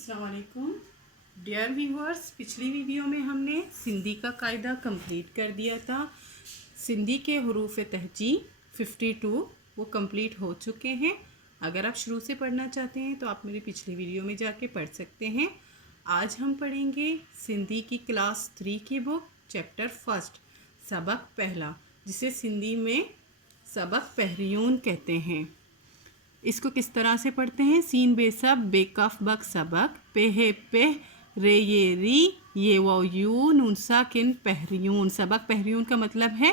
अस्सलाम वालेकुम dear viewers. पिछली वीडियो में हमने सिंधी का कायदा कंप्लीट कर दिया था। सिंधी के हुरूफ तहजी 52 वो कंप्लीट हो चुके हैं। अगर आप शुरू से पढ़ना चाहते हैं तो आप मेरी पिछली वीडियो में जाके पढ़ सकते हैं। आज हम पढ़ेंगे सिंधी की क्लास 3 की बुक चैप्टर फर्स्ट सबक पहला, जिसे सिंधी में सबक पहरियून कहते हैं। इसको किस तरह से पढ़ते हैं? सीन बेसब बेकफ बक सबक पेहे पेह रे ये री ये वो यू नून साकिन पहरियून। सबक पहरियून का मतलब है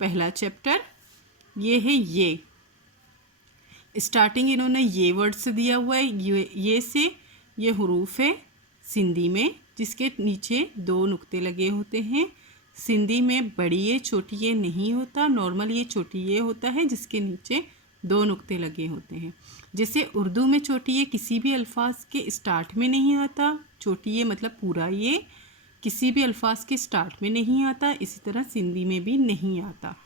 पहला चैप्टर। ये है ये स्टार्टिंग इन्होंने ये वर्ड से दिया हुआ है। ये से ये हुरूफ है सिंधी में, जिसके नीचे 2 नुक्ते लगे होते हैं। सिंधी में बड़ी ये छोटी ये नहीं होता, नॉर्मल ये छोटी ये होता है जिसके नीचे 2 नुक्ते लगे होते हैं। जैसे उर्दू में छोटी ये किसी भी अल्फाज के स्टार्ट में नहीं आता, छोटी ये मतलब पूरा ये किसी भी अल्फाज के स्टार्ट में नहीं आता, इसी तरह सिंधी में भी नहीं आता।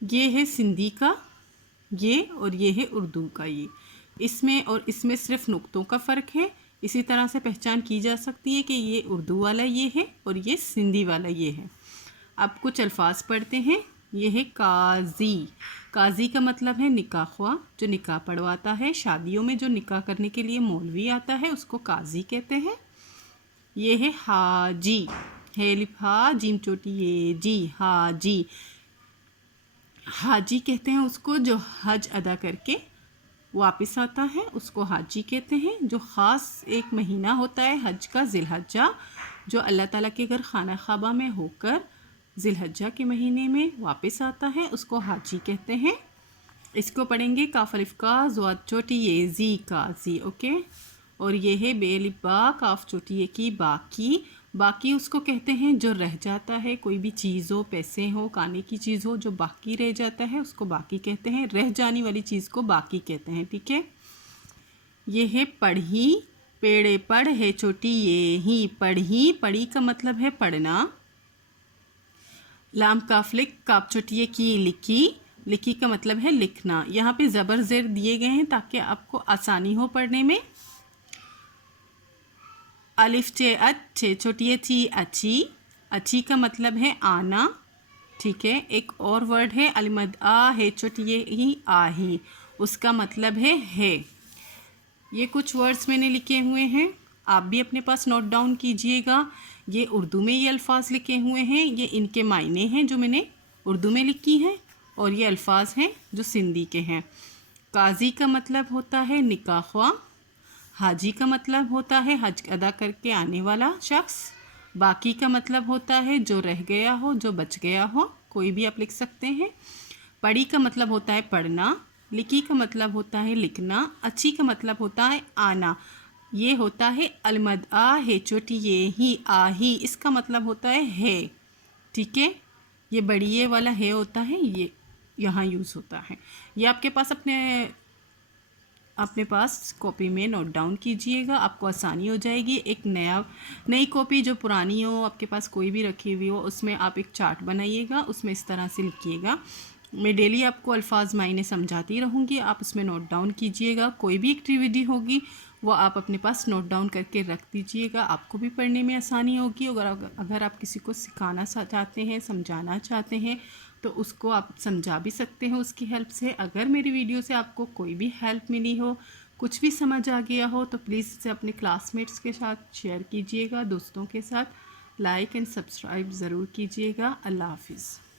ये है सिंधी का ये और ये है उर्दू का ये। इसमें और इसमें सिर्फ नुक्तों का फ़र्क है। इसी तरह से पहचान की जा सकती है कि ये उर्दू वाला ये है और ये सिंधी वाला ये है। अब कुछ अल्फाज पढ़ते हैं। ये है काजी। काजी का मतलब है निकाह ख्वाह, जो निकाह पढ़वाता है। शादियों में जो निकाह करने के लिए मौलवी आता है उसको काजी कहते हैं। ये है हाजी, है लिफा जीम चोटी ये जी, हाजी। हाजी कहते हैं उसको जो हज अदा करके वापस आता है, उसको हाजी कहते हैं। जो ख़ास एक महीना होता है हज का, ज़िलहज्जा, जो अल्लाह ताला के घर खाना ख़ाबा में होकर ज़िलहज्जा के महीने में वापस आता है, उसको हाजी कहते हैं। इसको पढ़ेंगे काफ अलिफ का ज़्वाद चोटी ये जी, काजी। ओके। और ये है बेलिबा काफ चोटी ये की बाकी। बाकी उसको कहते हैं जो रह जाता है, कोई भी चीज़ हो, पैसे हो, खाने की चीज़ हो, जो बाकी रह जाता है उसको बाकी कहते हैं। रह जाने वाली चीज़ को बाकी कहते हैं। ठीक है। ये है पढ़ी, पेड़े पढ़ है चोटी ये ही, पढ़ी। पढ़ी का मतलब है पढ़ना। लाम काफ लिख काफ चोटी ये की लिखी। लिखी का मतलब है लिखना। यहाँ पे ज़बर ज़ेर दिए गए हैं ताकि आपको आसानी हो पढ़ने में। अलिफ चे अच्छे छोटी ये ची अच्छी। अच्छी का मतलब है आना। ठीक है। एक और वर्ड है अलिमद आ है छोटी ये ही आही, उसका मतलब है। ये कुछ वर्ड्स मैंने लिखे हुए हैं, आप भी अपने पास नोट डाउन कीजिएगा। ये उर्दू में ये अल्फाज लिखे हुए हैं, ये इनके मायने हैं जो मैंने उर्दू में लिखी हैं, और ये अल्फाज हैं जो सिंधी के हैं। काजी का मतलब होता है निकाह ख्वाह। हाजी का मतलब होता है हज अदा करके आने वाला शख्स। बाकी का मतलब होता है जो रह गया हो, जो बच गया हो, कोई भी आप लिख सकते हैं। पढ़ी का मतलब होता है पढ़ना। लिखी का मतलब होता है लिखना। अच्छी का मतलब होता है आना। ये होता है अलमद आ है चोटी ये ही आही, इसका मतलब होता है। ठीक है। ये बड़ी ये वाला है होता है, ये यहाँ यूज़ होता है। ये आपके पास अपने पास कॉपी में नोट डाउन कीजिएगा, आपको आसानी हो जाएगी। एक नई कॉपी जो पुरानी हो आपके पास कोई भी रखी हुई हो, उसमें आप एक चार्ट बनाइएगा, उसमें इस तरह से लिखिएगा। मैं डेली आपको अल्फाज मायने समझाती रहूँगी, आप उसमें नोट डाउन कीजिएगा। कोई भी एक्टिविटी होगी वो आप अपने पास नोट डाउन करके रख दीजिएगा, आपको भी पढ़ने में आसानी होगी। अगर आप किसी को सिखाना चाहते हैं, समझाना चाहते हैं, तो उसको आप समझा भी सकते हैं उसकी हेल्प से। अगर मेरी वीडियो से आपको कोई भी हेल्प मिली हो, कुछ भी समझ आ गया हो, तो प्लीज़ इसे अपने क्लासमेट्स के साथ शेयर कीजिएगा, दोस्तों के साथ। लाइक एंड सब्सक्राइब ज़रूर कीजिएगा। अल्लाह हाफिज़।